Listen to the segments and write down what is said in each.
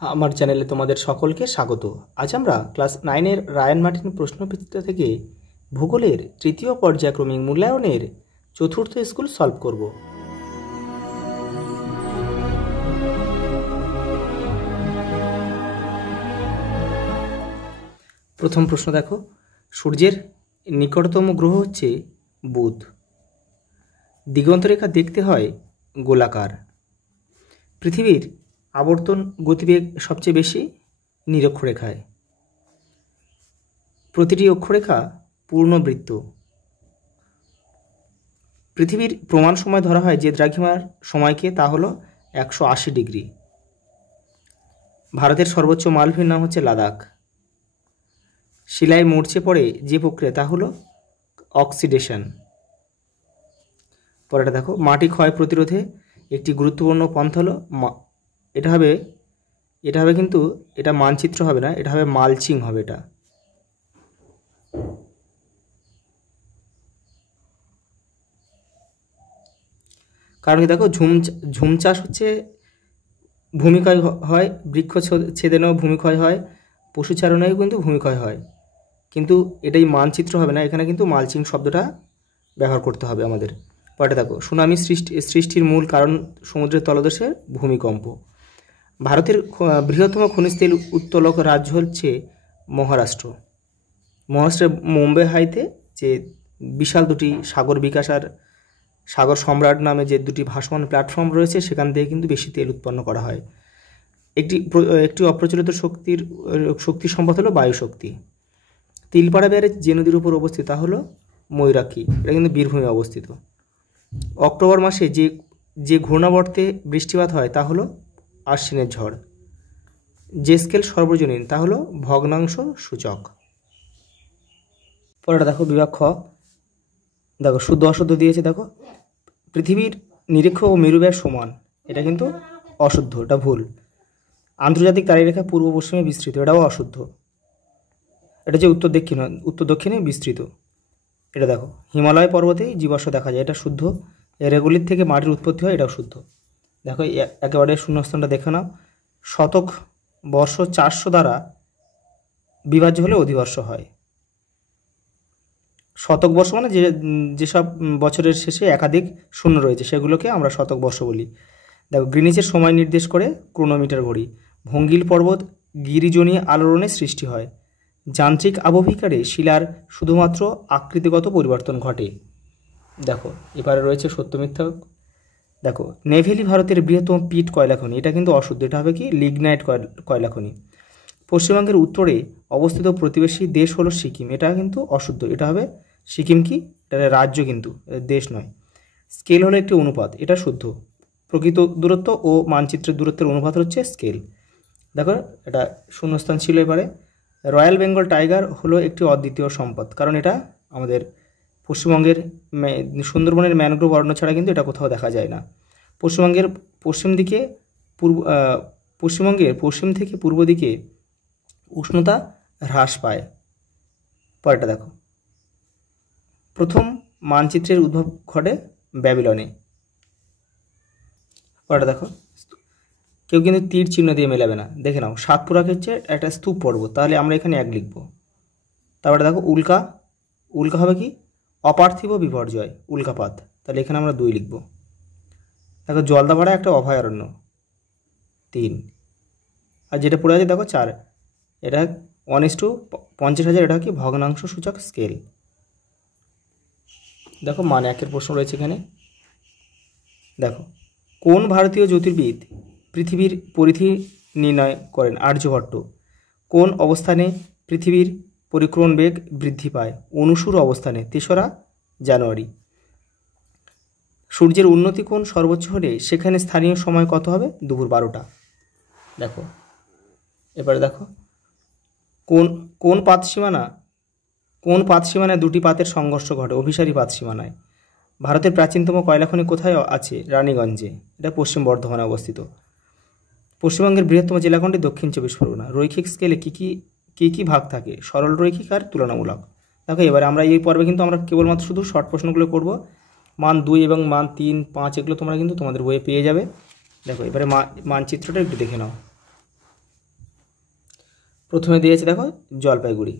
আমার চ্যানেলে তোমাদের সকলকে স্বাগত। আজ আমরা ক্লাস 9-এর রায়ান মার্টিন প্রশ্নপত্রিকা থেকে ভূগোলের তৃতীয় পর্যায়ক্রমিক মূল্যায়নের চতুর্থ স্কুল সলভ করব। প্রথম প্রশ্ন দেখো, সূর্যের নিকটতম গ্রহ হচ্ছে বুধ। দিগন্তরেখা দেখতে হয় গোলাকার। পৃথিবীর আবর্তন গতিবেগ সবচেয়ে বেশি নিরক্ষরেখায়। প্রতিটি অক্ষরেখা পূর্ণবৃত্ত। পৃথিবীর প্রমাণ সময় ধরা হয় যে দ্রাঘিমার সময়কে, তা হলো 180 ডিগ্রি। ভারতের সর্বোচ্চ মালভূমির নাম হচ্ছে লাদাখ। শিলায় মরচে পড়ে যে প্রক্রিয়া, তা হলো অক্সিডেশন। পরেটা দেখো, মাটি ক্ষয় প্রতিরোধে একটি গুরুত্বপূর্ণ পন্থা হলো এটা হবে কিন্তু এটা মানচিত্র হবে না, এটা হবে মালচিং হবে। এটা কারণ কি দেখো, ঝুম চাষ হচ্ছে ভূমিক্ষয় হয়, বৃক্ষ ছেদনেও ভূমিক্ষয় হয়, পশুচারণেও কিন্তু ভূমিক্ষয় হয়, কিন্তু এটাই মানচিত্র হবে না, এখানে কিন্তু মালচিং শব্দটা ব্যবহার করতে হবে আমাদের। পরে দেখো, সুনামি সৃষ্টির মূল কারণ সমুদ্রের তলদেশে ভূমিকম্প। ভারতের বৃহত্তম খনিজ তেল উত্তোলক রাজ্য হচ্ছে মহারাষ্ট্র। মহারাষ্ট্রের মুম্বাই হাইতে যে বিশাল দুটি সাগর বিকাশ আর সাগর সম্রাট নামে যে দুটি ভাসমান প্ল্যাটফর্ম রয়েছে, সেখান থেকে কিন্তু বেশি তেল উৎপন্ন করা হয়। একটি অপ্রচলিত শক্তি সম্পদ হলো বায়ুশক্তি। তিলপাড়া ব্যারেজ যে নদীর উপর অবস্থিত, তা হলো ময়ূরাক্ষী। এটা কিন্তু বীরভূমে অবস্থিত। অক্টোবর মাসে যে ঘূর্ণাবর্তে বৃষ্টিপাত হয়, তা হলো আশ্বিনের ঝড়। যে স্কেল সর্বজনীন, তা হলো ভগ্নাংশ সূচক। পরেটা দেখো, বিভাগ খ। দেখো, শুদ্ধ অশুদ্ধ দিয়েছে। দেখো, পৃথিবীর নিরীক্ষ ও মেরুব্যাস সমান, এটা কিন্তু অশুদ্ধ, এটা ভুল। আন্তর্জাতিক তারিরেখা পূর্ব পশ্চিমে বিস্তৃত, এটাও অশুদ্ধ। এটা যে উত্তর দক্ষিণে বিস্তৃত। এটা দেখো, হিমালয় পর্বতে জীবাশ্ম দেখা যায়, এটা শুদ্ধ। রেগুলির থেকে মাটির উৎপত্তি হয়, এটাও শুদ্ধ। দেখো, একেবারে শূন্যস্থানটা দেখে নাও। শতক বর্ষ 400 দ্বারা বিভাজ্য হলে অধিবর্ষ হয়। শতক বর্ষ মানে যেসব বছরের শেষে একাধিক শূন্য রয়েছে, সেগুলোকে আমরা শতক বর্ষ বলি। দেখো, গ্রিনিচের সময় নির্দেশ করে ক্রোনোমিটার ঘড়ি। ভঙ্গিল পর্বত গিরিজনী আলোড়নে সৃষ্টি হয়। যান্ত্রিক আবহবিকারে শিলার শুধুমাত্র আকৃতিগত পরিবর্তন ঘটে। দেখো, এবারে রয়েছে সত্য মিথ্যা। দেখো, নেভেলি ভারতের বৃহত্তম পিট কয়লা খনি, এটা কিন্তু অশুদ্ধ, এটা হবে কি লিগনাইট কয়লা খনি। পশ্চিমবঙ্গের উত্তরে অবস্থিত প্রতিবেশী দেশ হলো সিকিম, এটা কিন্তু অশুদ্ধ, এটা হবে সিকিম কি, এটা রাজ্য কিন্তু দেশ নয়। স্কেল হলো একটি অনুপাত, এটা শুদ্ধ। প্রকৃত দূরত্ব ও মানচিত্রের দূরত্বের অনুপাত হচ্ছে স্কেল। দেখো, এটা শূন্যস্থান ছিল। এবারে রয়্যাল বেঙ্গল টাইগার হলো একটি অদ্বিতীয় সম্পদ, কারণ এটা আমাদের পশ্চিমবঙ্গের সুন্দরবনের ম্যানগ্রোভ অরণ্য ছাড়া কিন্তু এটা কোথাও দেখা যায় না। পশ্চিমবঙ্গের পশ্চিম থেকে পূর্ব দিকে উষ্ণতা হ্রাস পায়। পরেরটা দেখো, প্রথম মানচিত্রের উদ্ভব ঘটে ব্যাবিলনে। পরেরটা দেখো, কেউ কিন্তু তীর চিহ্ন দিয়ে মেলাবে না, দেখে নাও। সাতপুরাকে হচ্ছে একটা স্তূপ পর্বত, তাহলে আমরা এখানে 1 লিখব। তারপরে দেখো, উল্কা হবে কি অপার্থিব বিপর্যয়, উল্কাপাত, তাহলে এখানে আমরা 2 লিখব। দেখো, জলদাপাড়া একটা অভয়ারণ্য, 3। আর যেটা পড়ে আছে দেখো 4, এটা 1:50,000, এটা কি ভগ্নাংশ সূচক স্কেল। দেখো, মান 1-এর প্রশ্ন রয়েছে এখানে। দেখো, কোন ভারতীয় জ্যোতির্বিদ পৃথিবীর পরিধি নির্ণয় করেন? আর্যভট্ট। কোন অবস্থানে পৃথিবীর পরিক্রমণ বেগ বৃদ্ধি পায়? অনুসুর অবস্থানে, 3রা জানুয়ারি। সূর্যের উন্নতি কোণ সর্বোচ্চ হলে সেখানে স্থানীয় সময় কত হবে? দুপুর 12টা। দেখো, এবারে দেখো, কোন পাতসীমানায় দুটি পাতের সংঘর্ষ ঘটে? অভিসারী পাতসীমানায়। ভারতের প্রাচীনতম কয়লা খনি কোথায় আছে? রানীগঞ্জে, এটা পশ্চিম বর্ধমানে অবস্থিত। পশ্চিমবঙ্গের বৃহত্তম জেলাখণ্ডটি দক্ষিণ 24 পরগনা। রৈখিক স্কেলে কি ভাগ থাকে? সরল রৈখিক আর তুলনামূলক। দেখো, এবারে আমরা এই পর্বে কিন্তু আমরা কেবলমাত্র শুধু শর্ট প্রশ্নগুলো করব। মান 2 এবং মান 3, 5 এগুলো তোমরা কিন্তু তোমাদের বইয়ে পেয়ে যাবে। দেখো, এবারে মানচিত্রটা একটু দেখে নাও। প্রথমে দিয়েছে দেখো জলপাইগুড়ি।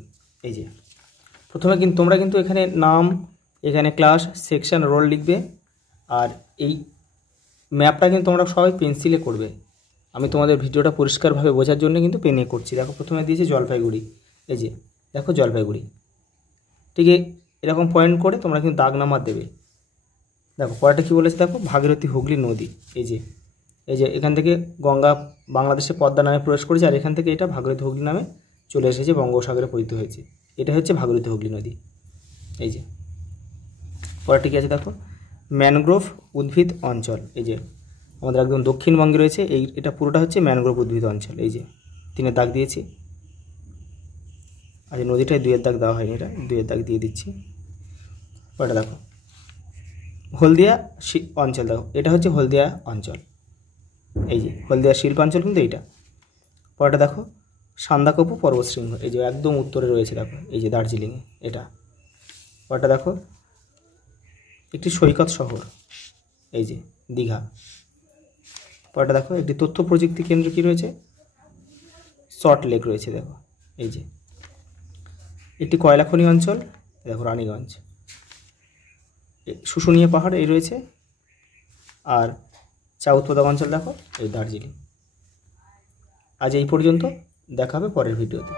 এই যে প্রথমে কিন্তু তোমরা কিন্তু এখানে নাম, এখানে ক্লাস, সেকশন, রোল লিখবে। আর এই ম্যাপটা কিন্তু তোমরা সবাই পেন্সিলে করবে। আমি তোমাদের ভিডিওটা পরিষ্কারভাবে বোঝার জন্য কিন্তু পেনে করছি। দেখো প্রথমে দিয়েছে জলপাইগুড়ি, এই যে দেখো জলপাইগুড়ি, ঠিক এরকম পয়েন্ট করে তোমরা কিন্তু দাগ নাম্বার দেবে। দেখো পরেরটা কী বলেছে দেখো, ভাগীরথী হুগলি নদী। এই যে এখান থেকে গঙ্গা বাংলাদেশে পদ্মা নামে প্রবেশ করেছে, আর এখান থেকে এটা ভাগীরথী হুগলি নামে চলে এসেছে, বঙ্গোপসাগরে পতিত হয়েছে। এটা হচ্ছে ভাগীরথী হুগলি নদী। এই যে পরেরটা কী আছে দেখো, ম্যানগ্রোভ উদ্ভিদ অঞ্চল। এই যে আমাদের একদম দক্ষিণবঙ্গে রয়েছে, এটা পুরোটা হচ্ছে ম্যানগ্রোভ উদ্ভিদ অঞ্চল। এই যে 3 দাগ দিয়েছি। আচ্ছা নদীটায় 2 দাগ দেওয়া হয়নি, এটা 2 দাগ দিয়ে দিচ্ছি। পরেরটা দেখো হলদিয়া অঞ্চল। দেখো এটা হচ্ছে হলদিয়া অঞ্চল। এই যে হলদিয়া শিল্পাঞ্চল কিন্তু এইটা। পরেরটা দেখো সান্দাকফু পর্বতশৃঙ্গ। এই যে একদম উত্তরে রয়েছে দেখো, এই যে দার্জিলিংয়ে এটা। পরেরটা দেখো একটি সৈকত শহর, এই যে দীঘা। পরেরটা দেখো একটি তথ্য প্রযুক্তি কেন্দ্র কী রয়েছে, সল্ট লেক রয়েছে। দেখো এই যে একটি কয়লা খনি অঞ্চল, দেখো রানীগঞ্জ। শুশুনিয়া পাহাড় এই রয়েছে। আর চা উৎপাদক অঞ্চল দেখো এই দার্জিলিং। আজ এই পর্যন্ত, দেখা হবে পরের ভিডিওতে।